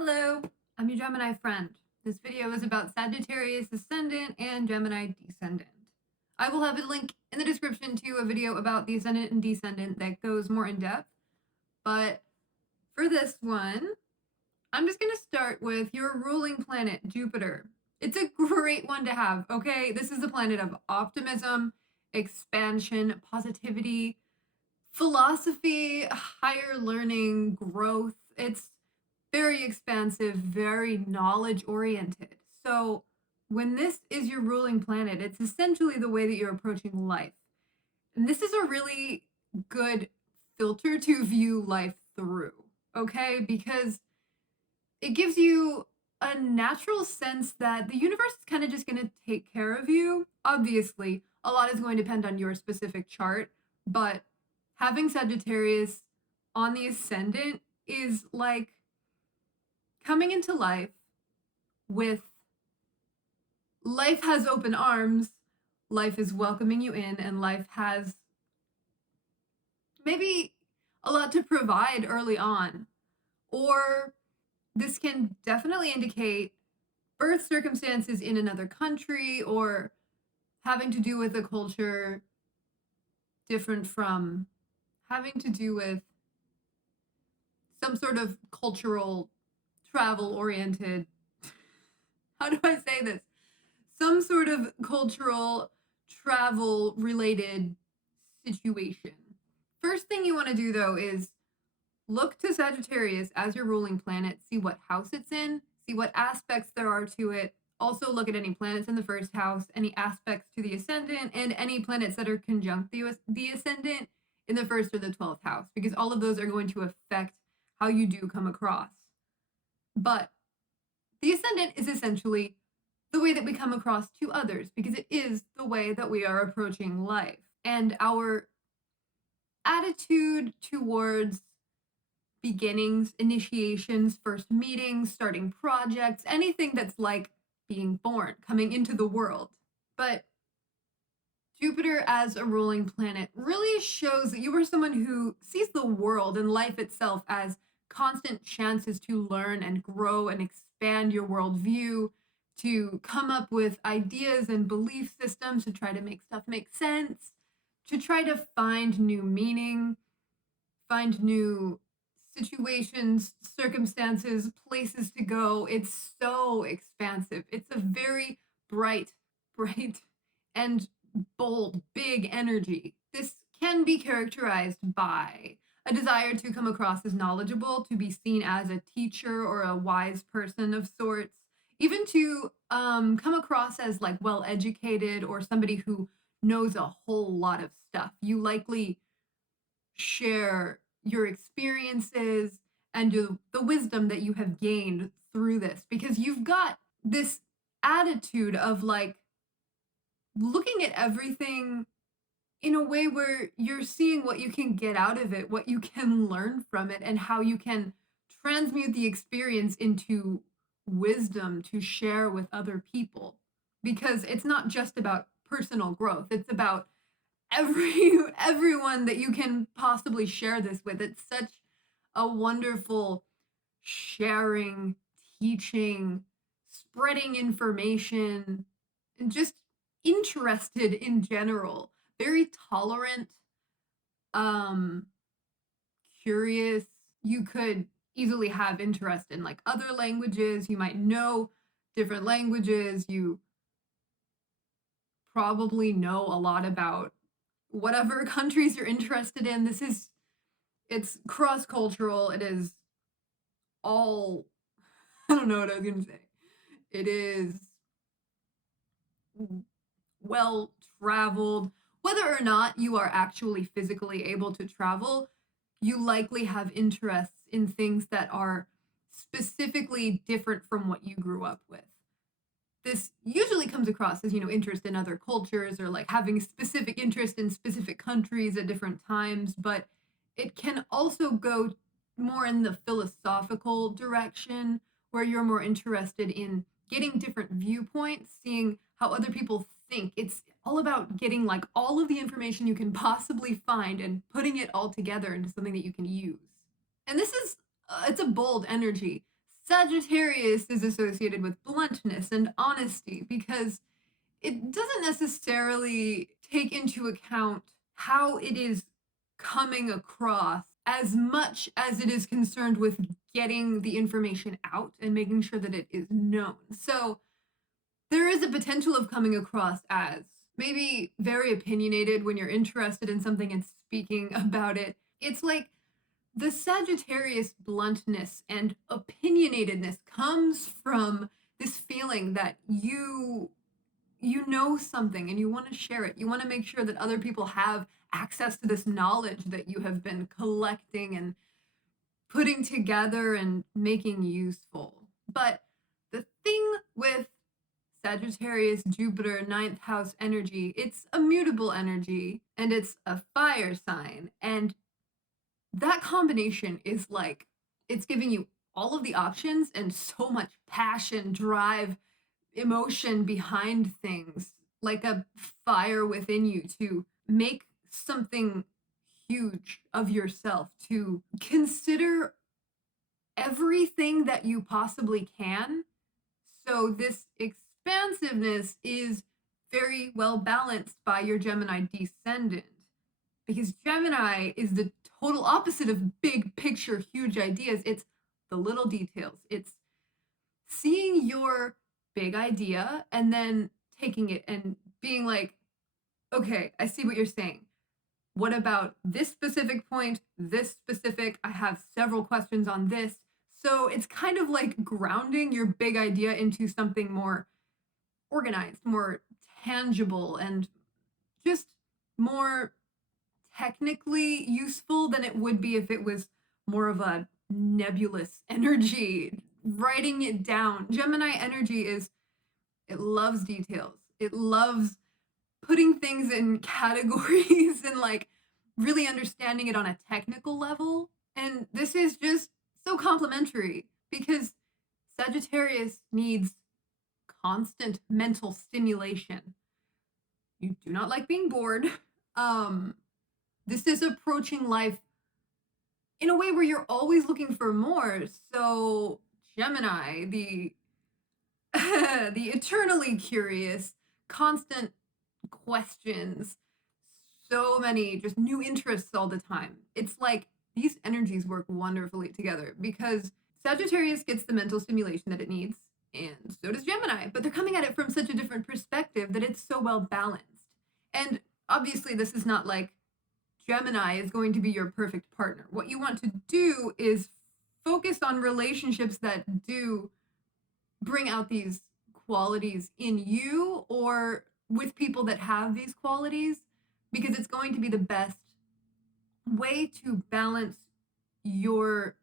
Hello, I'm your Gemini friend. This video is about Sagittarius Ascendant and Gemini Descendant. I will have a link in the description to a video about the Ascendant and Descendant that goes more in depth, but for this one, I'm just going to start with your ruling planet, Jupiter. It's a great one to have, okay? This is a planet of optimism, expansion, positivity, philosophy, higher learning, growth. It's very expansive, very knowledge oriented. So, when this is your ruling planet, it's essentially the way that you're approaching life. And this is a really good filter to view life through, okay? Because it gives you a natural sense that the universe is kind of just going to take care of you. Obviously, a lot is going to depend on your specific chart, but having Sagittarius on the ascendant is like coming into life with life has open arms, life is welcoming you in, and life has maybe a lot to provide early on. Or this can definitely indicate birth circumstances in another country or having to do with a culture different from having to do with some sort of cultural travel oriented, how do I say this? Some sort of cultural travel related situation. First thing you want to do though is look to Sagittarius as your ruling planet, see what house it's in, see what aspects there are to it. Also look at any planets in the first house, any aspects to the ascendant, and any planets that are conjunct the ascendant in the first or the 12th house, because all of those are going to affect how you do come across. But the ascendant is essentially the way that we come across to others, because it is the way that we are approaching life. And our attitude towards beginnings, initiations, first meetings, starting projects, anything that's like being born, coming into the world. But Jupiter as a ruling planet really shows that you are someone who sees the world and life itself as constant chances to learn and grow and expand your worldview, to come up with ideas and belief systems, to try to make stuff make sense, to try to find new meaning, find new situations, circumstances, places to go. It's so expansive. It's a very bright, and bold, big energy. This can be characterized by a desire to come across as knowledgeable, to be seen as a teacher or a wise person of sorts, even to come across as like well educated or somebody who knows a whole lot of stuff. You likely share your experiences and the wisdom that you have gained through this, because you've got this attitude of like looking at everything in a way where you're seeing what you can get out of it, what you can learn from it, and how you can transmute the experience into wisdom to share with other people. Because it's not just about personal growth, it's about everyone that you can possibly share this with. It's such a wonderful sharing, teaching, spreading information, and just interested in general. Very tolerant, um, curious. You could easily have interest in like other languages. You might know different languages. You probably know a lot about whatever countries you're interested in. It's cross-cultural. It is all, I don't know what I was gonna say. It is well traveled. Whether or not you are actually physically able to travel, you likely have interests in things that are specifically different from what you grew up with. This usually comes across as, interest in other cultures or like having specific interest in specific countries at different times, but it can also go more in the philosophical direction where you're more interested in getting different viewpoints, seeing how other people think. It's all about getting like all of the information you can possibly find and putting it all together into something that you can use. And this is it's a bold energy. Sagittarius is associated with bluntness and honesty because it doesn't necessarily take into account how it is coming across as much as it is concerned with getting the information out and making sure that it is known. So there is a potential of coming across as maybe very opinionated when you're interested in something and speaking about it. It's like the Sagittarius bluntness and opinionatedness comes from this feeling that you know something and you want to share it. You want to make sure that other people have access to this knowledge that you have been collecting and putting together and making useful. But the thing with Sagittarius Jupiter ninth house energy, it's a mutable energy and it's a fire sign. And that combination is like, it's giving you all of the options and so much passion, drive, emotion behind things, like a fire within you to make something huge of yourself, to consider everything that you possibly can. So this expansiveness is very well balanced by your Gemini descendant, because Gemini is the total opposite of big picture, huge ideas. It's the little details. It's seeing your big idea and then taking it and being like, okay, I see what you're saying. What about this specific point? This specific, I have several questions on this. So it's kind of like grounding your big idea into something more organized, more tangible, and just more technically useful than it would be if it was more of a nebulous energy. Writing it down. Gemini energy is, it loves details. It loves putting things in categories and like really understanding it on a technical level. And this is just so complementary because Sagittarius needs constant mental stimulation. You do not like being bored. This is approaching life in a way where you're always looking for more. So Gemini, the the eternally curious, constant questions, so many just new interests all the time. It's like these energies work wonderfully together because Sagittarius gets the mental stimulation that it needs, and so does Gemini, but they're coming at it from such a different perspective that it's so well balanced. And obviously, this is not like Gemini is going to be your perfect partner. What you want to do is focus on relationships that do bring out these qualities in you or with people that have these qualities, because it's going to be the best way to balance your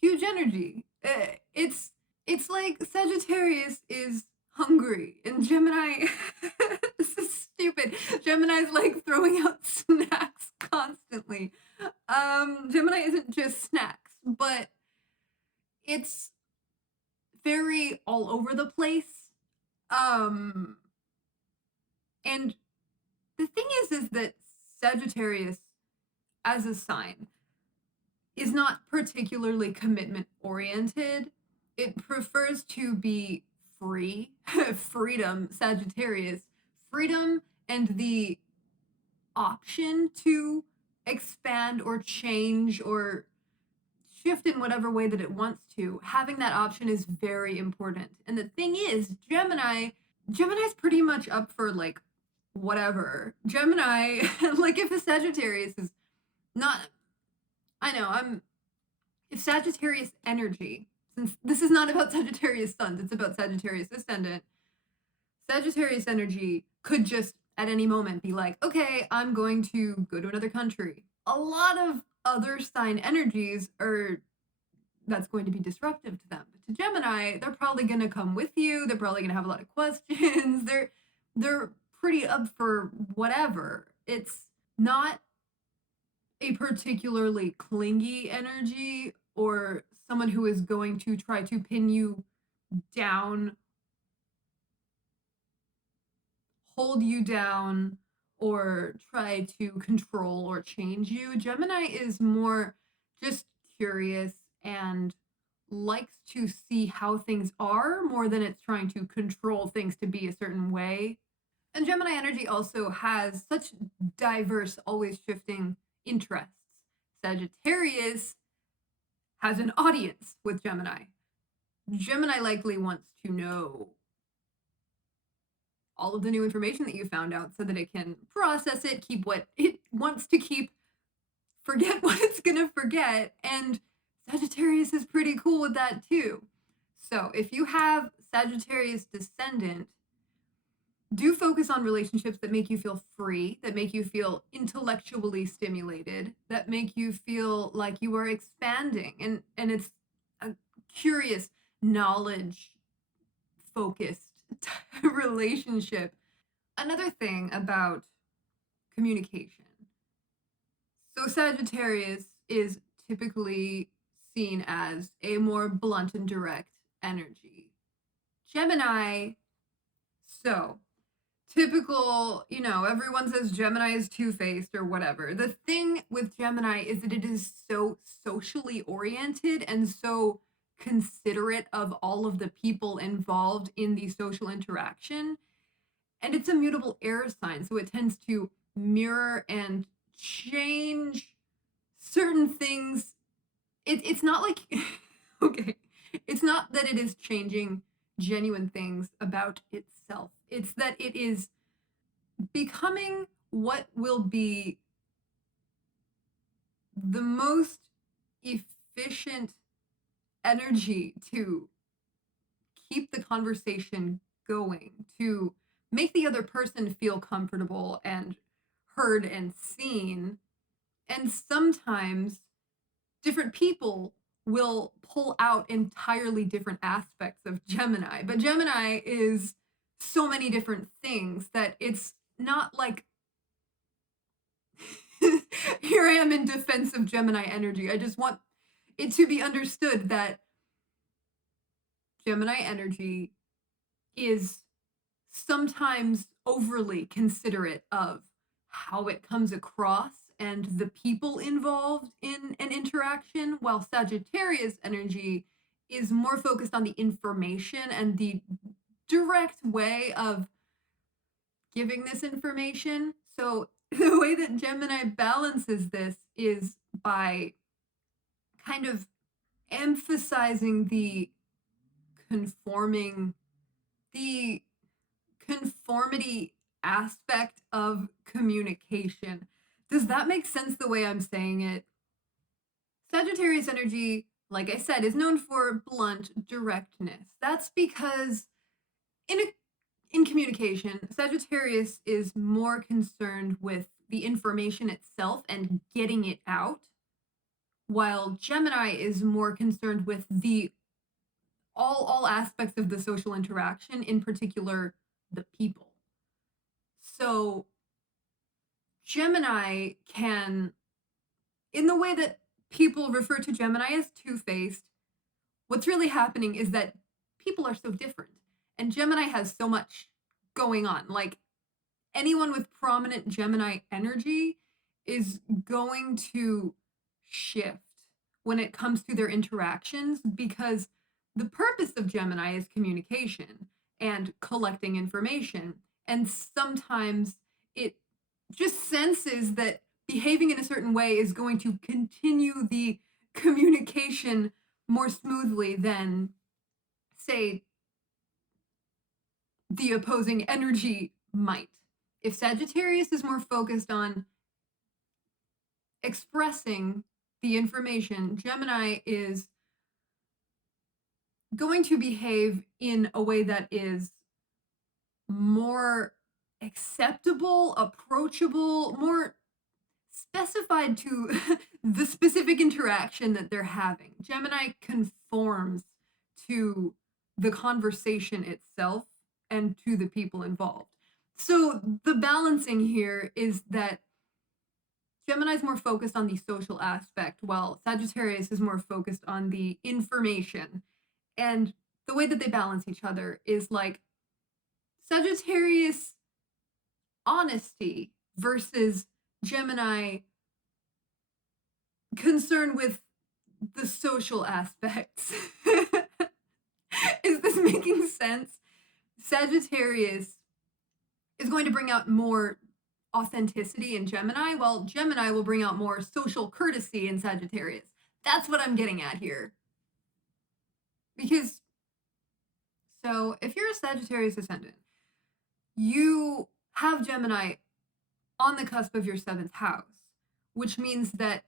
huge energy. It's like Sagittarius is hungry and Gemini this is stupid. Gemini's like throwing out snacks constantly. Gemini isn't just snacks, but it's very all over the place. Um and the thing is that Sagittarius as a sign is not particularly commitment oriented. It prefers to be free. Freedom, Sagittarius. Freedom and the option to expand or change or shift in whatever way that it wants to. Having that option is very important. And the thing is, Gemini's pretty much up for like whatever. Gemini, like if a Sagittarius is not, I know, if Sagittarius energy, since this is not about Sagittarius suns, it's about Sagittarius Ascendant, Sagittarius energy could just at any moment be like, okay, I'm going to go to another country. A lot of other sign energies are, that's going to be disruptive to them. But to Gemini, they're probably going to come with you. They're probably going to have a lot of questions. They're pretty up for whatever. It's not a particularly clingy energy or someone who is going to try to pin you down, hold you down, or try to control or change you. Gemini is more just curious and likes to see how things are more than it's trying to control things to be a certain way. And Gemini energy also has such diverse, always shifting interests. Sagittarius has an audience with Gemini. Gemini likely wants to know all of the new information that you found out so that it can process it, keep what it wants to keep, forget what it's gonna forget, and Sagittarius is pretty cool with that too. So if you have Sagittarius Descendant, do focus on relationships that make you feel free, that make you feel intellectually stimulated, that make you feel like you are expanding, and it's a curious, knowledge focused relationship. Another thing about communication. So Sagittarius is typically seen as a more blunt and direct energy. Gemini, so typical, everyone says Gemini is two-faced or whatever. The thing with Gemini is that it is so socially oriented and so considerate of all of the people involved in the social interaction. And it's a mutable air sign, so it tends to mirror and change certain things. It's not like, okay, it's not that it is changing genuine things about itself. It's that it is becoming what will be the most efficient energy to keep the conversation going, to make the other person feel comfortable and heard and seen. And sometimes different people will pull out entirely different aspects of Gemini, but Gemini is so many different things that it's not like here I am in defense of Gemini energy. I just want it to be understood that Gemini energy is sometimes overly considerate of how it comes across and the people involved in an interaction, while Sagittarius energy is more focused on the information and the direct way of giving this information. So the way that Gemini balances this is by kind of emphasizing the conformity aspect of communication. Does that make sense the way I'm saying it? Sagittarius energy, like I said, is known for blunt directness. That's because in communication, Sagittarius is more concerned with the information itself and getting it out, while Gemini is more concerned with the all aspects of the social interaction, in particular the people. So Gemini can, in the way that people refer to Gemini as two-faced, what's really happening is that people are so different and Gemini has so much going on. Like, anyone with prominent Gemini energy is going to shift when it comes to their interactions, because the purpose of Gemini is communication and collecting information. And sometimes it just senses that behaving in a certain way is going to continue the communication more smoothly than, say, the opposing energy might. If Sagittarius is more focused on expressing the information, Gemini is going to behave in a way that is more acceptable, approachable, more specified to the specific interaction that they're having. Gemini conforms to the conversation itself and to the people involved. So the balancing here is that Gemini is more focused on the social aspect, while Sagittarius is more focused on the information. And the way that they balance each other is like Sagittarius honesty versus Gemini concern with the social aspects. Is this making sense? Sagittarius is going to bring out more authenticity in Gemini, while Gemini will bring out more social courtesy in Sagittarius. That's what I'm getting at here. Because, so if you're a Sagittarius ascendant, you have Gemini on the cusp of your seventh house, which means that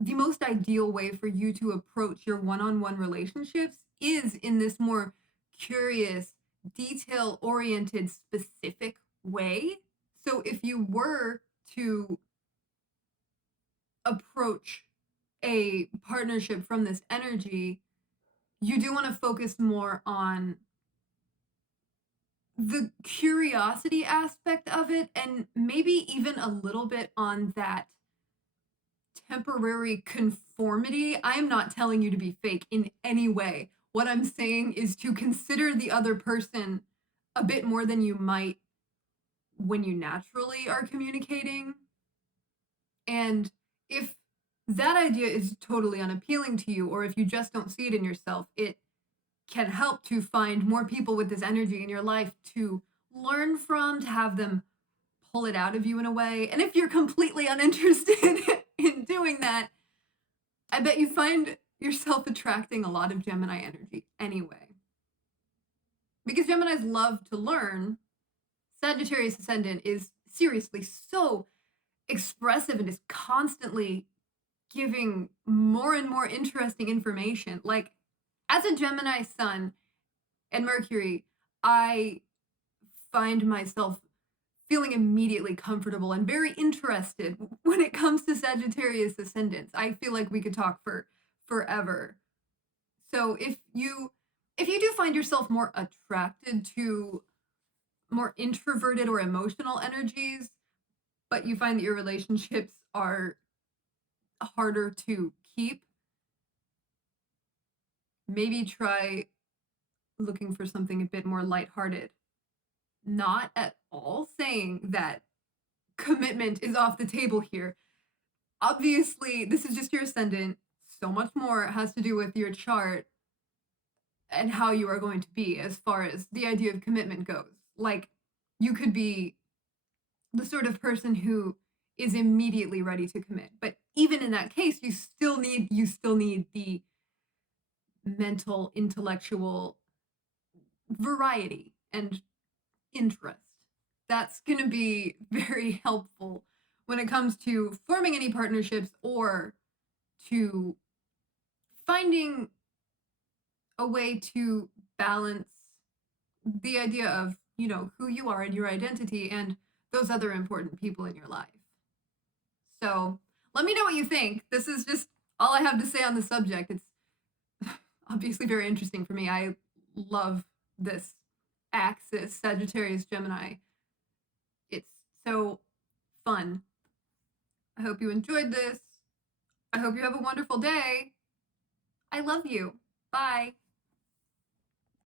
the most ideal way for you to approach your one-on-one relationships is in this more curious, detail-oriented, specific way. So if you were to approach a partnership from this energy, you do want to focus more on the curiosity aspect of it, and maybe even a little bit on that temporary conformity. I am not telling you to be fake in any way. What I'm saying is to consider the other person a bit more than you might when you naturally are communicating. And if that idea is totally unappealing to you, or if you just don't see it in yourself, it can help to find more people with this energy in your life to learn from, to have them pull it out of you in a way. And if you're completely uninterested in doing that, I bet you find yourself attracting a lot of Gemini energy anyway. Because Geminis love to learn, Sagittarius Ascendant is seriously so expressive and is constantly giving more and more interesting information. Like, as a Gemini Sun and Mercury, I find myself feeling immediately comfortable and very interested when it comes to Sagittarius Ascendants. I feel like we could talk for forever. So if you do find yourself more attracted to more introverted or emotional energies, but you find that your relationships are harder to keep, maybe try looking for something a bit more lighthearted. Not at all saying that commitment is off the table here. Obviously, this is just your ascendant. So much more has to do with your chart and how you are going to be as far as the idea of commitment goes. Like, you could be the sort of person who is immediately ready to commit. But even in that case, you still need the mental, intellectual variety and interest. That's going to be very helpful when it comes to forming any partnerships or to finding a way to balance the idea of, who you are and your identity and those other important people in your life. So let me know what you think. This is just all I have to say on the subject. It's obviously very interesting for me. I love this axis, Sagittarius Gemini. It's so fun. I hope you enjoyed this. I hope you have a wonderful day. I love you. Bye.